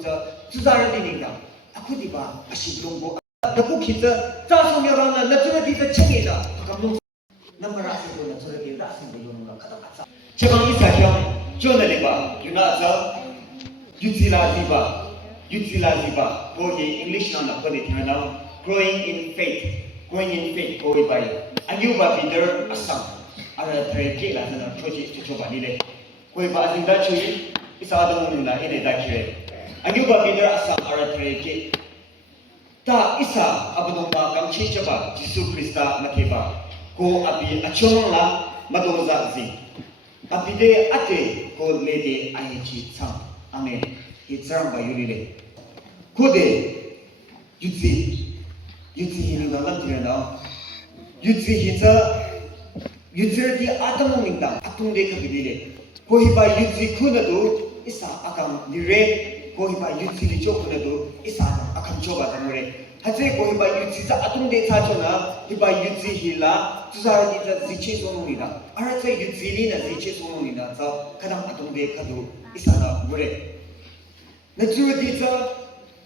보자 주사를 되니까 아쿠디바 아시롱고 나고 기자 자송여랑나 나트라 디자 챙이다 감동 남마라스고 나트라 디자 생고요는가 가다가자 제방 이사형 조나리바 유나자 유틸라지바 거기 English 나나 거기 되나 growing in faith 거기 바이 아유바 비더 아상 아라 트레케 라나 프로젝트 조바니레 거기 바진다 추이 이사도문나 이네다 키레 아유바 비더 아상 아라 트레케 다 이사 아부동바 감치쳐바 지수 크리스타 마케바 고 아비 아초롱라 마도자지 아비데 아테 고 레데 아이치 참 아멘 이 사람과 유리래 고대 유지 히는 거가 되나 유지 히자 유지르디 아동민다 아동데 그비래 고히바 유지 쿠나도 이사 아감 니레 고히바 유지리 조쿠나도 이사 아감 조바 다노래 하제 고히바 유지자 아동데 사조나 히바 유지 힐라 주사리자 지치 소노니다 아라제 유지리나 지치 소노니다 저 가당 아동데 가도 이사나 뭐래 나주디자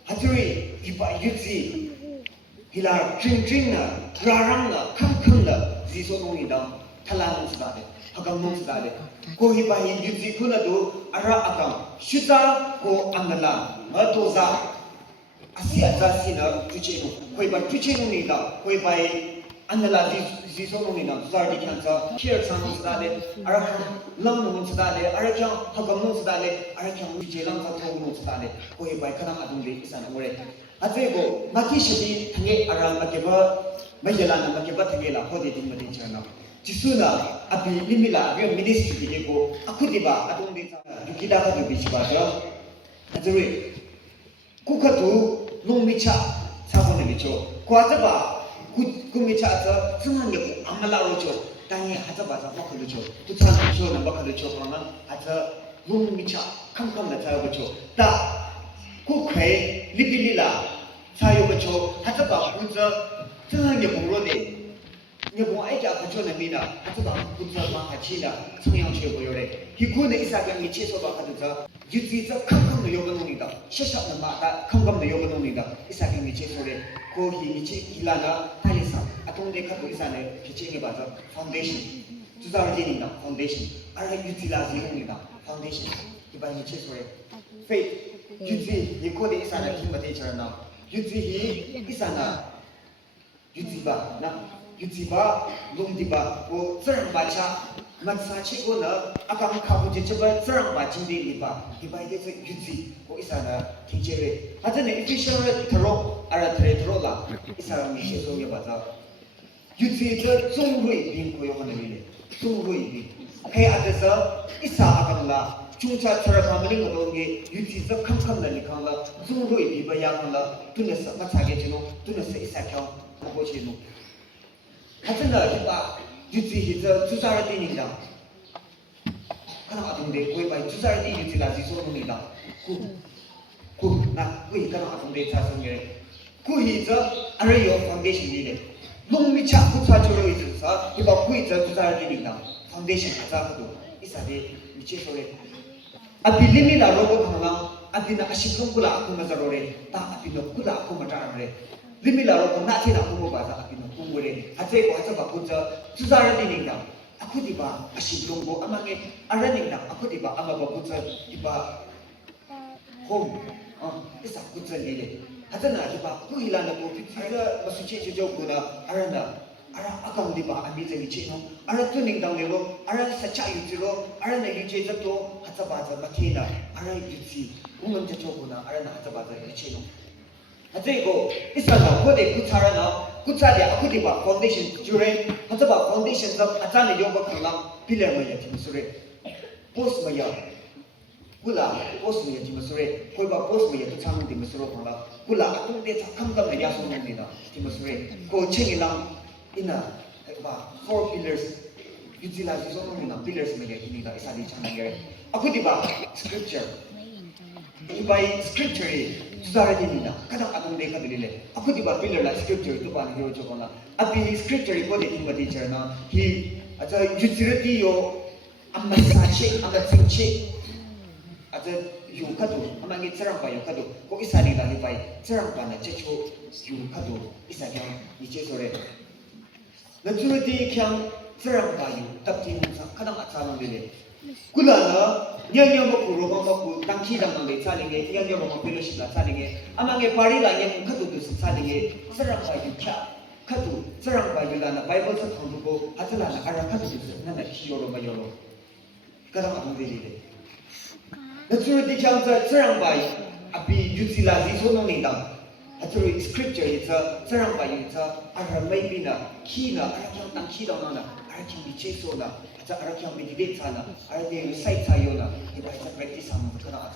하트리 이바 유지 힐라 징징나 라랑나 캄캄나 지소노니다 탈랑스다데 하감노스다데 고히바 유지 쿠나도 아라 아감 슈자 고 안달라 마토자 아시아자시나 주체노 고히바 주체노니다 고히바 안달라 지소노니다 자르디 칸자 키어 상스다데 아라 랑노스다데 아라캬 하감노스다데 아라캬 위제랑자 토노스다데 고히바 카나 아동데 이사나 오레 아제고 마키시디 당게 아라 마케바 마이젤라나 마케바 당게라 호데 딩마데 차나 지수나 아비 리밀라 비 미니스트리 디고 아쿠디바 아동데 유기다가 비치바죠 아제리 쿠카도 롱미차 사본에 비초 과자바 구미차자 승한게 아말라로죠 땅에 하자바자 먹을죠 부산 쇼나 먹을죠 그러면 하자 롱미차 캄캄나 자요죠 다 국회 리빌리라 자요죠 하자바 부자 승한게 공로데 뭐 아이가 부처는 미나 하자바 부자마 같이나 성향체 보여래 기군의 이사경이 치소바 하자 유지자 캄캄의 요번입니다 셔셔는 마다 캄캄의 요번입니다 이사경이 치소래 고히 이치 일라나 타리사 아동데 카도 이사네 기체에 봐서 파운데이션 주사르진입니다 파운데이션 알아 유틸라지입니다 파운데이션 이바이 치소래 페이트 유지 이코데 이사나 김바데 저나 유지히 이사나 유지바 나 유지바 롱디바 고 저랑바차 만사치고나 아까 카부지 저번 저랑바진데 이바이데서 유지 고 이사나 티체레 하자네 이피셔를 들어 알아들에 들어라 이 사람이 시소에 봐서 유지저 종루이 빈고 요하는데 종루이 빈 해아데서 이사 아감라 중차 처럼하는 것도게 유지저 캄캄나니 칸라 종루이 비바야 칸라 tun에서 마차게 지노 tun에서 이사켜 보고 지노 하자나 이바 유지히저 주사르디니다 하나 아동데 고이바이 주사르디 유지라지 소노니다 나 그이가나 아동데 자성에 그이저 아래요 파운데이션 이래 농미차 부차처럼 있어서 이거 그이저 주사르디니다 파운데이션 하자고도 이사데 미치소래 아빌리미라 로고 강나 아비나 아시롱불라 아쿠마자로래 다 아비노 쿨라 아쿠마자로래 리밀라 로고 나티나 아쿠모바자 아비노 kumure hate ko hacha ba kunja tuzara dininga akudiba ashibrongo amange araninga akudiba amaba kunja iba home isa kunja lele hatana diba kuilana ko pizza masuche jo kuna arana ara akam diba amije ni chino ara tuning dang lelo ara sacha yujiro arana yuje jato hacha ba ja makina ara yuji umon jato kuna arana hacha ba ja chino 하제고 이사가 고대 구차라나 구차리 아쿠디바 파운데이션 주레 하자바 파운데이션 접 아자네 요바 칸라 빌레마야 팀수레 포스마야 굴라 포스마야 팀수레 고이바 포스마야 또 참는 팀수로 칸라 굴라 아동데 작함감에 야소입니다 팀수레 고 챙이랑 이나 바 four pillars 유지라지 소노미나 pillars 메게 이니다 이사디 참게 아쿠디바 scripture 이바이 scripture 주사르디니다 가장 아동데 가들이래 아쿠디바 빌러라 scripture 또 바는 요 저거나 아비 scripture 이거데 김바디 저나 히 아자 유지르디요 암마사치 암마칭치 aja yu kadu amangi cerang pa yu kadu ko isani la ni pai cerang pa na checho yu kadu isani ni che sore na churati kyang cerang pa yu tapti mu sa kadang achalang de kula na nyanya mo ku ro mo ku tangki dang mang de chalinge nyanya mo fellowship la chalinge amangi pari la nyam kadu du chalinge cerang pa yu kya kadu cerang pa yu la na bible sa thong ko atala na ara kadu du na na kiyoro ma yoro kadang ang de Naturally, the Sarang by Abi Yuzila, this one only down. Actually, scripture is a Sarang by you, maybe na Kina, Arakan Kidana, Arakan Bichesona, Arakan Meditana, Arakan Sai Sayona, if I practice some Kana.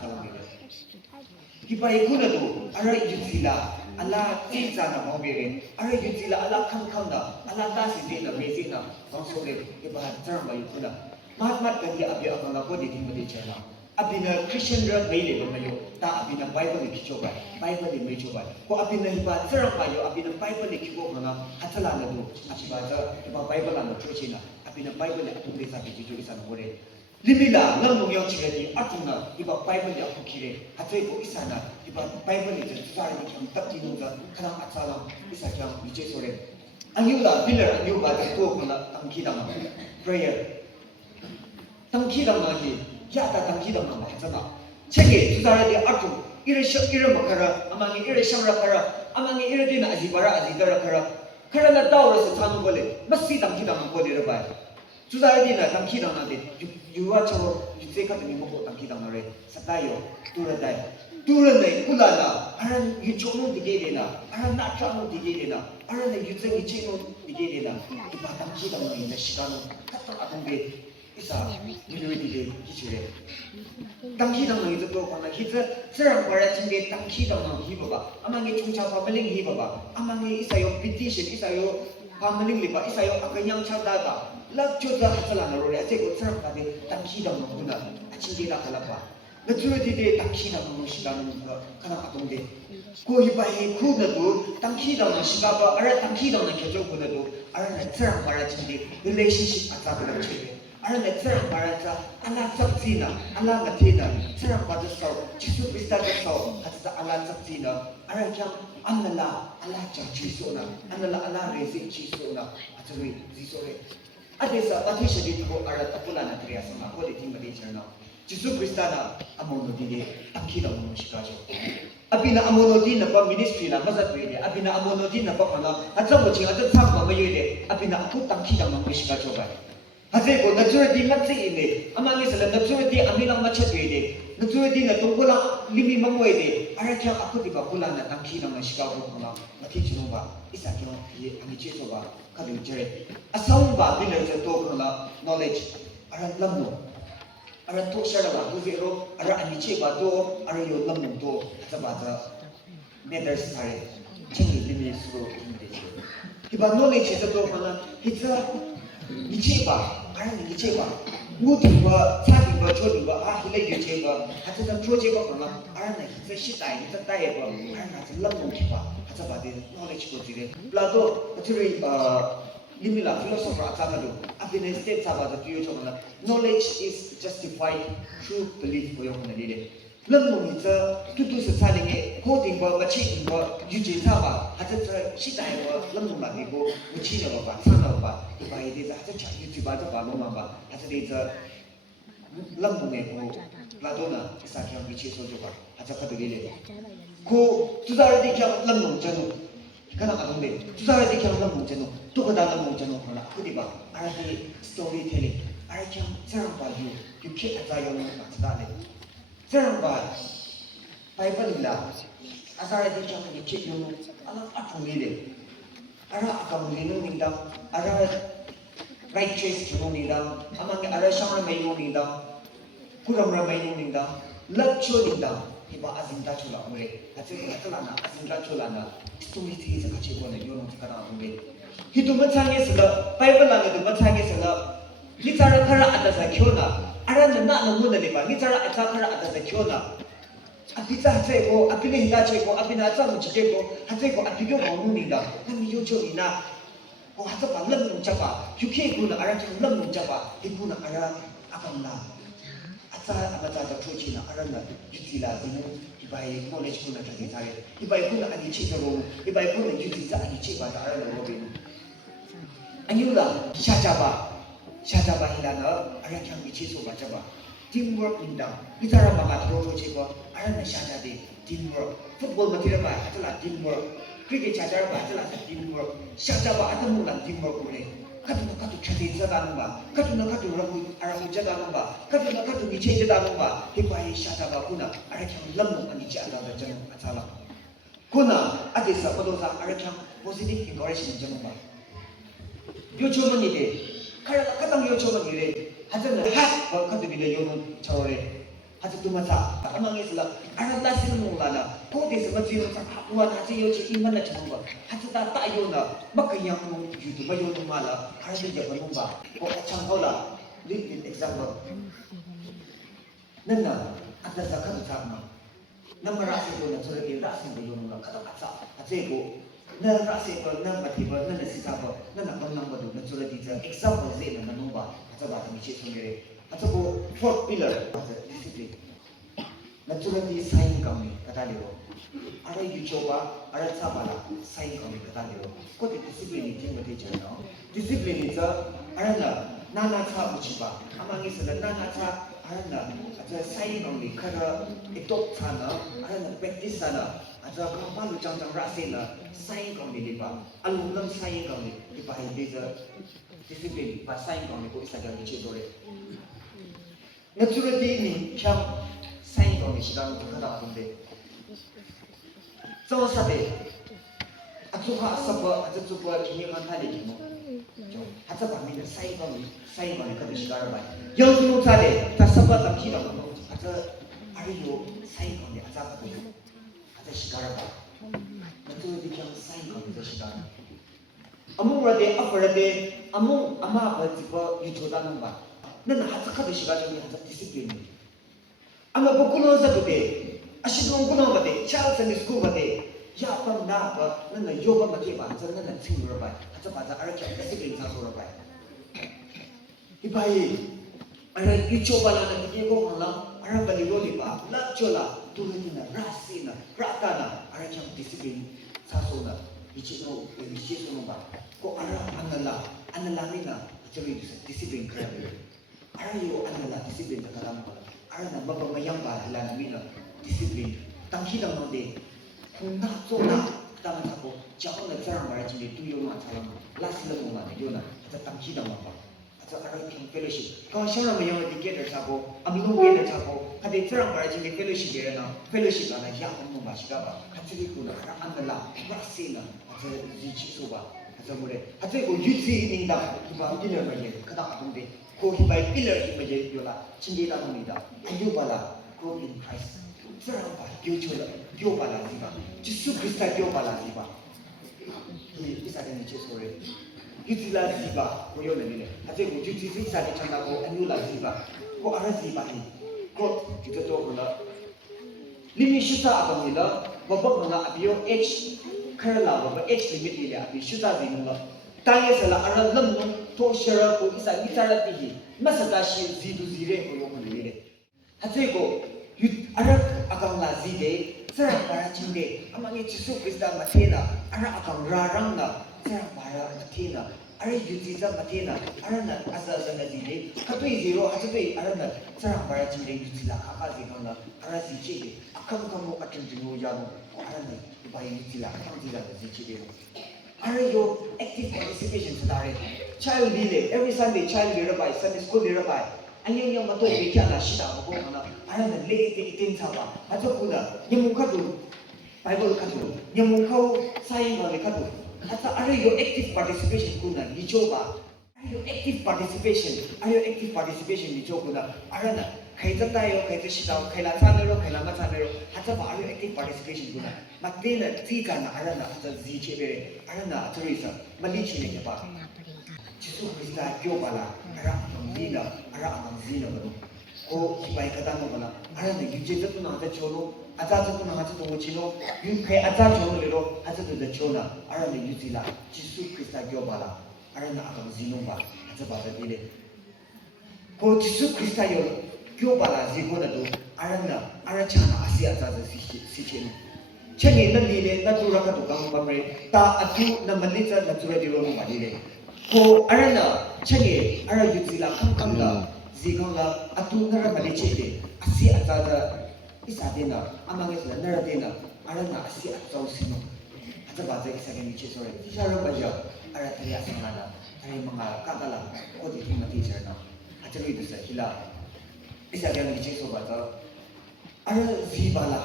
If I could do, Ara Yuzila, Allah Tizana Mobile, Ara Yuzila, Allah Kankana, Allah Dasina, Resina, also if I had Sarang by Yukuna. Mahat can be a bit of an body in the channel. Abina Christian rap made it mayo, ta abina Bible ni kichoba, Bible ni mechoba. Ko abina hiba serang mayo, abina Bible ni kibo na hatala na do, achibaza hiba Bible na churchina, abina Bible ni atumbe sa kicho isa na hore. Limila nang mong chigati atuna hiba Bible ni apukire, hatay ko isa na hiba Bible ni tsara ni kyang tapti nunga kanang atsalang isa kyang biche sore. Ang yula pillar ang yuba da to ko na tangkidang prayer. Tangkidang ni 야다 당기던 놈 하잖아. 책에 두 사람이 아주 이래 먹어라. 아마니 이래 셔라카라. 아마니 이래 되나 아지바라 아지더라카라. 그러나 따오르서 사는 거래. 맛이 당기던 거래를 봐. 두 사람이나 당기던 놈데 유아처럼 유세 같은 거 먹고 당기던 거래. 사다요. 두르다이. 두르네 굴라나. 아란 유초는 되게 되나. 아란 나처럼 되게 되나. 아란 유생이 체는 되게 되나. 이봐 당기던 놈의 시간은 갖다 아는 게 isa milwidi kichire tangki dang ngi to ko na hit serang para chinde tangki dang ngi baba amangi chungcha pa maling hi baba amangi isa yo petition isa yo pa maling liba isa yo akanyang chada ta lak chuda hatala na ro ya che ko serang ka de tangki dang ngi na achinde la kala pa na churati de tangki dang ngi shigan kana atong de ko hi ba he khu na do tangki dang ngi shiga ba ara tangki dang ngi kyo ko na do ara na serang para chinde relationship ata ka chinde Ara na serang barata, ala sabzina, ala matina, serang pada sau, Yesus Kristus sau, kata ala sabzina, ara kyang anala, ala kyang chisona, anala ala rezi chisona, aturi zisore. Adesa pati shadi ko ara tapula na triya sama ko de timba de chana. Yesus Kristus na amono dide, akira mo shikajo. Abina amono din na pa ministry na mazat wede, abina amono din na pa kana, atsa mo chinga atsa sak ma yede, abina aku tangkira mo shikajo ba. Hase ko naturity matsi ine amangi sala naturity amilang machet wede naturity na tungkola limi mangwe de ara kya aku di ba kula na tangki na mashika ko kula mati chino ba isa kyo ye ami cheso ba kadu jere asang ba bile je to kula knowledge ara lamno ara to shara ba to zero ara ami che ba to ara yo lamno to ta ba ta matters are chingi limi suro inde ki ba knowledge je to kula hitsa 이체가 아니 이체가 모두가 사기가 저기가 아 hilai 이체가 하여튼 프로젝트가 그러나 알아내 그 시다이 그 따에 봐 알아나 들러본 기봐 하자 봐대 knowledge 거지래 라도 어떻게 이미라 philosopher 아까도 앞에 스텝 잡아서 뒤에 저거는 knowledge is justified through belief 보여 보내리래 럼몽이 저 두두스 사링에 고딩과 마치 거 유지 사바 하여튼 시다이와 럼몽 나기고 무치는 거 봐. 사는 봐. 이바에 대해서 하여튼 참 유튜브에서 봐놓으면 봐. 하여튼 이제 럼몽에 고 라도나 이사경 위치 소조가 하여튼 그들이 고 두사르디 경 럼몽 전후 그나 아는데 두사르디 경 럼몽 전후 또 그다 럼몽 전후 그러나 그디 봐. 아라디 스토리텔링 아라경 사람 봐. 유케 아자요는 맞다네. Serang ba, Bible la, asal ada jangan dicek dulu, anak apa ni ara akam ni nindam, ara righteous nindam, amang ara syamra mai nindam, kuram ramai nindam, lakcho nindam, iba azinta chula umre, hasil kelana azinta chula na, itu mesti sekacau boleh, yono sekarang umre. Hidup macam ni segala, Bible la hidup macam ni segala, bicara kara ada zakiona. Ara na namun na liba, nitara atakara ada zakiona. Apita hatay ko, apina hidache ko, apina atsa mo chike ko, hatay ko apigyo mo nunida, nami yocho ina. O hata pa lam nung chapa, yuke ko na ara kang lam nung chapa, ibu na ara akam na. 아싸 아마자자 초치나 알았나 유지라 되는 이바이 knowledge kuna 저기 사게 이바이 kuna 아니 치도록 이바이 kuna 유지자 아니 치바자 알아는 거비 아니라 샤자바 히라나 아야창 미치소 바자바 teamwork 인다 이 사람마가 들어오고 치고 알았나 샤자데 teamwork football material 봐 하잖아 teamwork cricket 샤자바 하잖아 teamwork 샤자바 아는 몰라 teamwork 그래 카도 차대자다는 바 카도 라고 알아보자다는 바 카도 미체자다는 바 이바이 샤자바구나 알아창 람노 아니 자다다 정 아살라 구나 아디사 보도사 알아창 positive encouragement 정 바 요초문이데 가당 요초문이래 하잖아 하 카도 비래 요문 저래 하지 두마사 아망에서 알아다시는 몰라나 거기서 맞지는 우한 하지 요치 이만나 정한 거 하지다 따요나 막 그냥 유튜브 요는 말아 하지 잡는 거 참고라 리드 example nenna ada zakat sama nama rasi itu nak surat dia rasi itu yang nak kata kata aje ko na rasi itu na mati ba na sisa ba na nama itu nak surat dia example je na numba atau bahasa Malaysia sendiri atau ko fourth pillar discipline nak surat dia sign kami kata dia ada you coba ada sabala sign kami kata dia ko discipline itu yang betul je discipline itu ada nana cha uchiba amangi sala nana cha arana aja sai nongli khara itok thana arana practice sana aja kampalu chang rasena sai nongli liba alungam sai nongli liba hideza discipline ba sai nongli ko isaga ni chidore naturally ni cham sai nongli sigang kada kunde so sabe aksuha saba aja suba kini kan thali mo 하자 밤에 사이건이 그들 시가를 영수 차례 다 선바다 기라고 하자 아리요 사이건이 하자 시가를 봐 그들이 그냥 사이건이 그 시간 아무라데 아프라데 아마 버티고 유초다는 봐 나는 하자 그들 시간 중에 하자 디시플린 아마 복구노서 그때 아시동 구노 그때 차우선 스쿨 그때 야pan 나가 나는 요가 맞게 맞아 나는 친구를 봐 하자 맞아 알게 디시플린 사소를 봐 이바이 아라 이초발라는 이거 하나 아라 발리로리 봐 라초라 두르니나 라시나 라타나 아라 참 디시플린 사소나 이치노 이치노 봐고 아라 안날라미나 저기 디시플린 그래요 아라요 안날라 디시플린 가라는 거 아라나 뭐가 양바 라미나 디시플린 당시당 건데 kunna zona tama thako chakon na tsara mara chinde tu yo ma tsara last level ma yo na ta tamchi da ma ba ta ara king fellowship ka shara ma yo dikete thako amino ke da thako ka de tsara mara chinde fellowship ye na fellowship na ya mo ma shiga ba ka tsiri ku na ara andala rasina ta ji chi so ba ta mo le ta ko yusi inda ki ba ki le ma ye ka da tung de ko hi bai pillar ki ma ye yo la chinde da mo ni da ayu ba la grow in Christ tsara ba yo chola yo ba la di ba Yesus Kristus yo ba la di ba 이 사람이 제소래 유지라 디바 고요네 아제 뭐 유지 사람이 찬다고 안유라 디바 고 알아 디바니 고 이것도 몰라 리미 슈타 아방이라 버벅나 아비오 H 카라라 버벅 H 리미트이래 아비 슈타 디는가 땅에서라 알아 넘는 토셔라 고 이사 미사라 디기 마사다시 지두지레 고요네 아제 고 알아 아강라 지데 Sarang para chinde amang Yesus Kristus matena ara akang rarangna sarang para matena ara yujiza matena ara na asa na dile katoi zero hatoi ara na sarang para chinde yujila kaka zikanga ara si chide akam kamu atun jingo yano ara na ibai yujila akam jila si chide ara yo active participation stare child dile every Sunday child by Sunday school by anyang matoi bikya na shida ko na 아라는 레이트 이텐 사바 아저구나 예문카도 바이블 카도 예문카오 사이마네 카도 하타 아래요 액티브 파티시페이션 구나 니초바 아래요 액티브 파티시페이션 니초구나 아라나 카이자타요 카이자시다 카이라 사네로 카이라마 사네로 하타 바로 액티브 파티시페이션 구나 막데나 티가나 아라나 하타 지체베레 아라나 아토리사 말리치네 봐 지수 그리스다 교발라 아라 엄비나 아라 엄비나 거 ko hibai kata mo bala ara na yuje tu na ta chono ata tu na ha tu mo chino yu khe ata chono le ro ata tu da chona ara na yuji la Jesu Krista gyo bala ara na aka zino ba ata ba da dile ko Jesu Krista yo 교바라 지고나도 아라차나 아시아자자 시체는 책이 날리래 나주라카도 강밤에 다 아주 나만리자 나주라디로는 말이래 고 아라나 책이 아라 유지라 캄캄라 지강라 아주 나라 말리체데 아시아자자 이사데나 아망에서 나라데나 아라나 아시아자우시노 아자바자 이사게 미치소래 티샤로 바자 아라타리아 상하나 다리 mga kakala ko di king teacher na at saka ito sa hila isa kaya nag-check ba ito ara zibala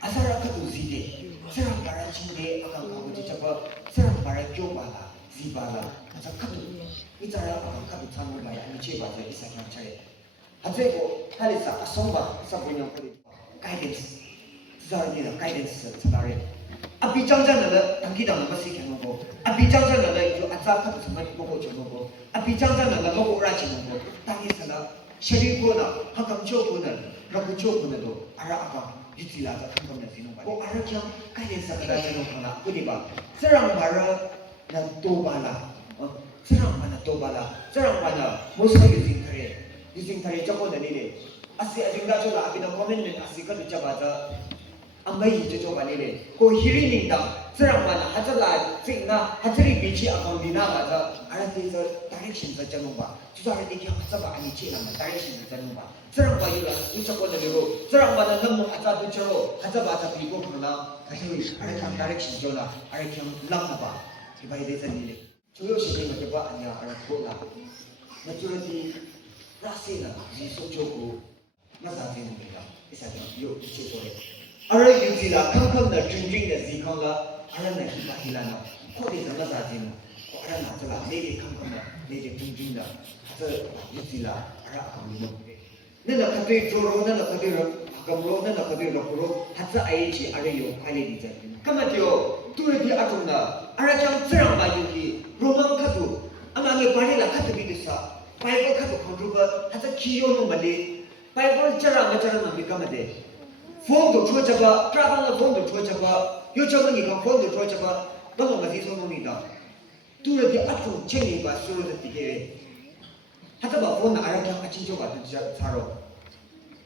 asara ka to zide sarang para chinde akang ka ko chapa sarang para kyo bala zibala at saka to itara akang ka to tamo ba ya ni che ba ito isa kaya chare at saka ko halisa asomba sa punyang ko guidance zara nila guidance sa tare अभी चंचल नगर तंगी दाम बसी क्या नो अभी चंचल नगर जो अच्छा खत समझ को चलो को अभी चंचल नगर को राजी नो ताकि सला शरीर को ना हकम चो को ना रखु चो को ना दो अरा अका युतिला का हम ना सिनो को अरा क्या काहे सकदा चलो खाना को दिबा सरंग बारा ना तो बाला सरंग बाना तो बाला सरंग बाना मोसा युजिंग थरे जको ना ले असे अजिंगा चला अभी ना कमेंट में असे का जबाजा amai je jo bani le ko hiri ning da serang bana hajala singna hajari bichi akong dina ba da ara te so direction sa janu ba chu sa ri ki ha ba ani che na direction sa janu ba serang ba yu la u cha ko na ro serang bana nam mo acha tu choro haja ba ta pi ko khna ka hi ara ka direction jo la ara kyam lam na ba ki bai de sa ni le chu yo shi ke ma ke ba anya ara ko la maturity rasina ji so cho ko ma sa tin ni la isa yo che so le अरे युजिला खंखम न ड्रिंकिंग न जीखंगा अरे न हिला हिलाना कोई जमा जाजिन अरे न चला लेले खंखम न लेले ड्रिंकिंग न अरे युजिला अरे अकम लो न खते जोरो न खते रो गमलो न खते लोकरो हत्सा आईची अरे यो खाली दी जाती कमतियो तुरती अतुना अरे जम चरम बायुकी रोमन खतु अमागे बारीला खते बिदिसा पाइबो खतु खंरुबा हत्सा कियो नो मले पाइबो चरम मबि Kamte phone to chua chapa, travel the phone to chua chapa, you chapa ni ka phone to chua chapa, bang ma si so no ni da. Tu le di atu cheni ba so de ti ke. Hata ba phone na ara kya achi jo ba tu sa ro.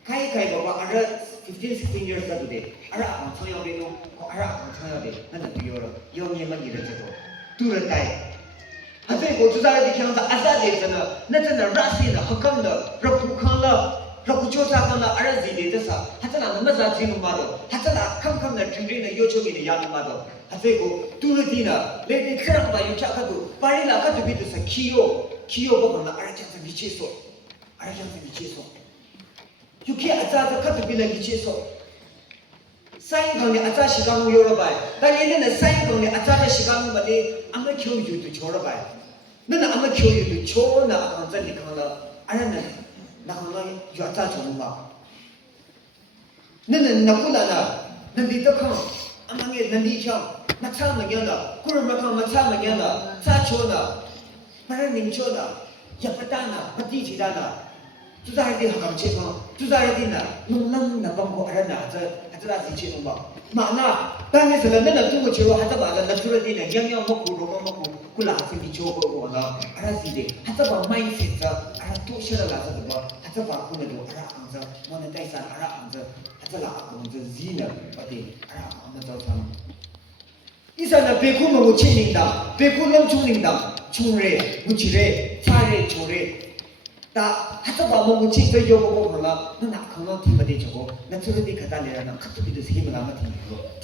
Kai ba ara 15-16 years da de. Ara ang chang yao de no, ko ara ang chang yao de, na na ti yo ro. Yo ni ma ni de che ko. Tu le dai. Hata ko tu sa de kyang da asa de na, na na ra si na hakam da, ra pu khang la रकुचोसा कना अरजी दे तसा हतला नमजा जिनु मारो हतला खम खम न ट्रिंड्री न योचोगी न यानु मारो हते को तुरदीना लेते खरम बा युचा खदु पारिला खदु बिदु स कियो बकना अरचा स बिचेसो युकी अचा द खदु बिला बिचेसो साइन गने अचा शिगामु योरो बाय ताने न साइन गने अचा द शिगामु बदे अमा क्यो युतु छोरो बाय न अमा क्यो युतु छोरो न अकां जनि खला अरन 나가면 여자 정말 너는 나구나나 너희 떡하면 아망에 너희 형 낙차면 연다 구르면 낙차면 연다 차초나 나는 초나 야빠다나 빠지지다나 주사할때 하감 체포 주사할때나 농남 나방고 알아나 아저라지 체는 봐 마나 땅에서 너는 두고 치고 하다 봐라 나주르디네 영영 먹고 로만 먹고 굴라지 비초고 나 알아지데 하다 봐 마인셋자 알아 또 싫어라서 봐 하다 봐 군에도 알아 앉아 너는 대사 알아 앉아 하다라 앉아 지나 어디 알아 앉아 참 이사나 배구는 못 치는다 배구는 죽는다 충래 무치래 차래 조래 다 하다 봐 먹고 치서 요거 몰라 나 그거 팀바디 저거 나 저기 가다 내려나 카톡비도 세면 아마 팀이로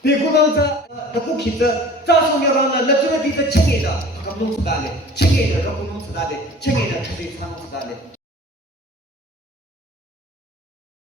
배구방자 나고 기자 자송여라나 나 저기 다 챙이다 감동 수다래 챙이다 감동 수다래 챙이다 다시 상동 수다래